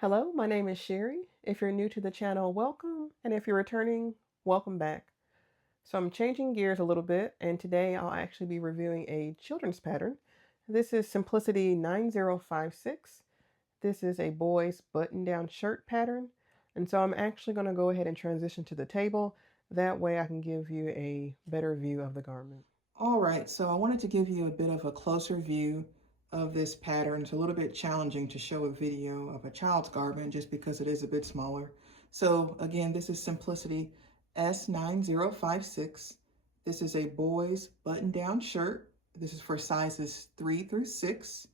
Hello, my name is Sherry. If you're new to the channel, welcome. And if you're returning, welcome back. So I'm changing gears a little bit, and today I'll actually be reviewing a children's pattern. This is Simplicity 9056. This is a boy's button-down shirt pattern. And so I'm actually going to go ahead and transition to the table. That way I can give you a better view of the garment. All right, so I wanted to give you a bit of a closer view of this pattern. It's a little bit challenging to show a video of a child's garment just because it is a bit smaller. So again, this is Simplicity S9056. This is a boy's button-down shirt. This is for sizes 3 through 6.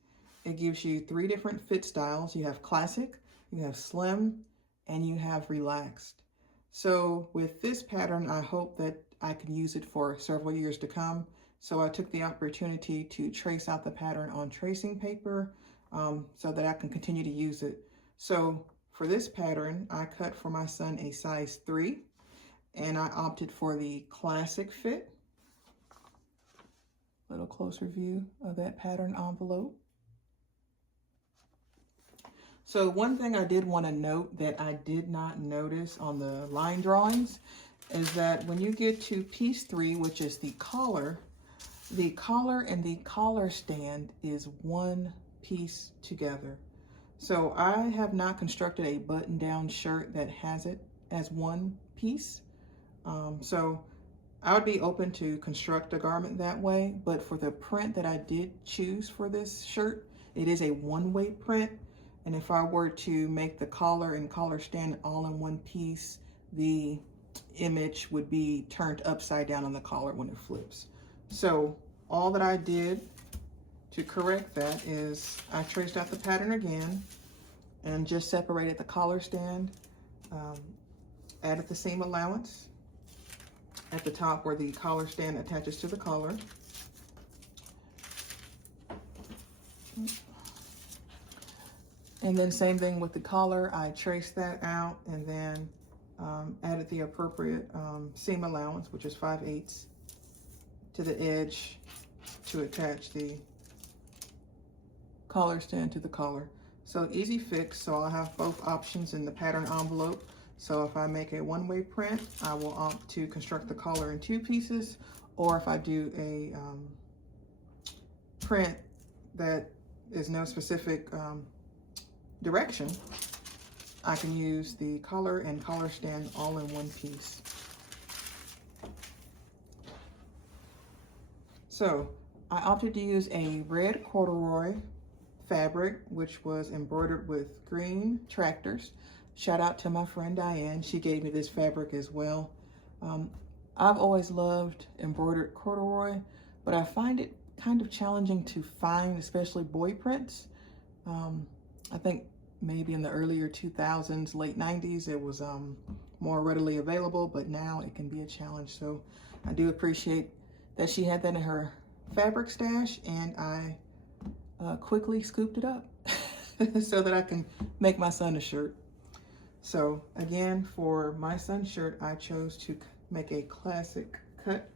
It gives you 3 different fit styles. You have classic, you have slim, and you have relaxed. So with this pattern, I hope that I can use it for several years to come. So I took the opportunity to trace out the pattern on tracing paper so that I can continue to use it. So for this pattern, I cut for my son a size 3, and I opted for the classic fit. A little closer view of that pattern envelope. So one thing I did want to note that I did not notice on the line drawings is that when you get to piece 3, which is the collar and the collar stand is one piece together. So I have not constructed a button-down shirt that has it as one piece. So I would be open to construct a garment that way, but for the print that I did choose for this shirt, it is a one-way print. And if I were to make the collar and collar stand all in one piece, the image would be turned upside down on the collar when it flips. So all that I did to correct that is I traced out the pattern again and just separated the collar stand, added the seam allowance at the top where the collar stand attaches to the collar. And then same thing with the collar, I traced that out and then added the appropriate seam allowance, which is 5/8, to the edge to attach the collar stand to the collar. So easy fix, so I'll have both options in the pattern envelope. So if I make a one-way print, I will opt to construct the collar in 2 pieces, or if I do a print that is no specific direction, I can use the collar and collar stand all in one piece. So I opted to use a red corduroy fabric, which was embroidered with green tractors. Shout out to my friend Diane. She gave me this fabric as well. I've always loved embroidered corduroy, but I find it kind of challenging to find, especially boy prints. I think maybe in the earlier 2000s, late 90s, it was more readily available, but now it can be a challenge. So I do appreciate that she had that in her fabric stash, and I quickly scooped it up so that I can make my son a shirt. So again, for my son's shirt, I chose to make a classic cut.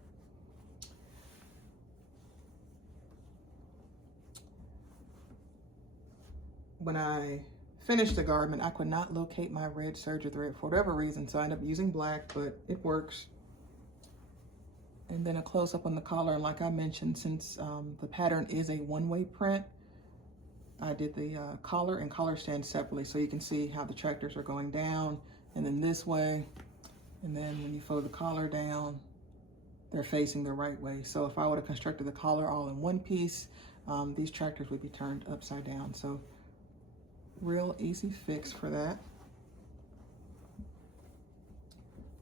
When I finished the garment, I could not locate my red serger thread for whatever reason, so I ended up using black, but it works. And then a close-up on the collar, and like I mentioned, since the pattern is a one-way print, I did the collar and collar stand separately, so you can see how the tractors are going down, and then this way, and then when you fold the collar down, they're facing the right way. So if I would have constructed the collar all in one piece, these tractors would be turned upside down. So real easy fix for that.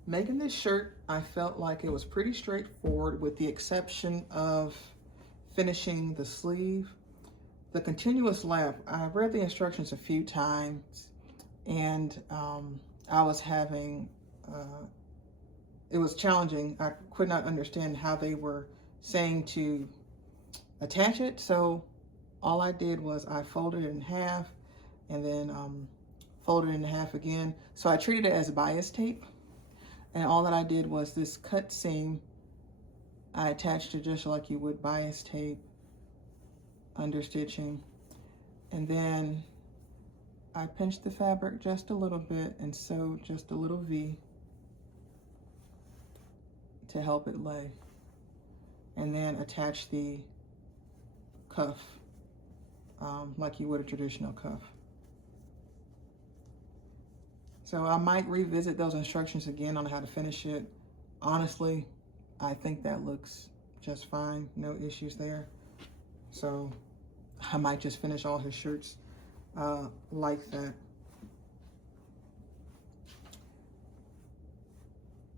Making this shirt, I felt like it was pretty straightforward with the exception of finishing the sleeve. The continuous lap, I read the instructions a few times, and I was having, it was challenging. I could not understand how they were saying to attach it. So all I did was I folded it in half and then folded it in half again. So I treated it as bias tape. And all that I did was this cut seam, I attached it just like you would bias tape, understitching. And then I pinched the fabric just a little bit and sewed just a little V to help it lay. And then attach the cuff like you would a traditional cuff. So I might revisit those instructions again on how to finish it. Honestly, I think that looks just fine. No issues there. So I might just finish all his shirts like that.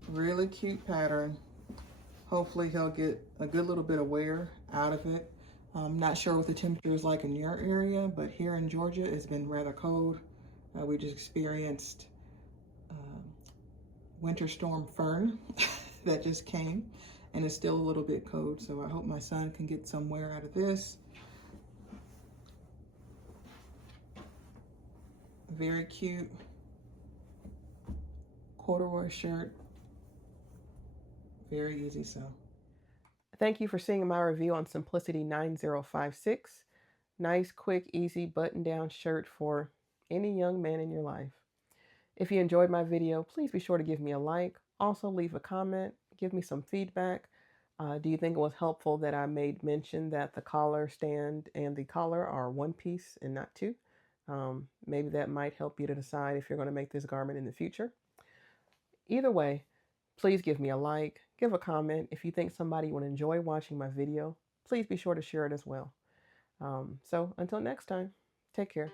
Really cute pattern. Hopefully he'll get a good little bit of wear out of it. I'm not sure what the temperature is like in your area, but here in Georgia, it's been rather cold. We just experienced Winter Storm Fern that just came, and it's still a little bit cold. So I hope my son can get some wear out of this. Very cute corduroy shirt. Very easy sew. Thank you for seeing my review on Simplicity 9056. Nice, quick, easy button-down shirt for any young man in your life. If you enjoyed my video, please be sure to give me a like. Also, leave a comment. Give me some feedback. Do you think it was helpful that I made mention that the collar stand and the collar are one piece and not two? Maybe that might help you to decide if you're going to make this garment in the future. Either way, please give me a like, give a comment. If you think somebody would enjoy watching my video, please be sure to share it as well. So until next time, take care.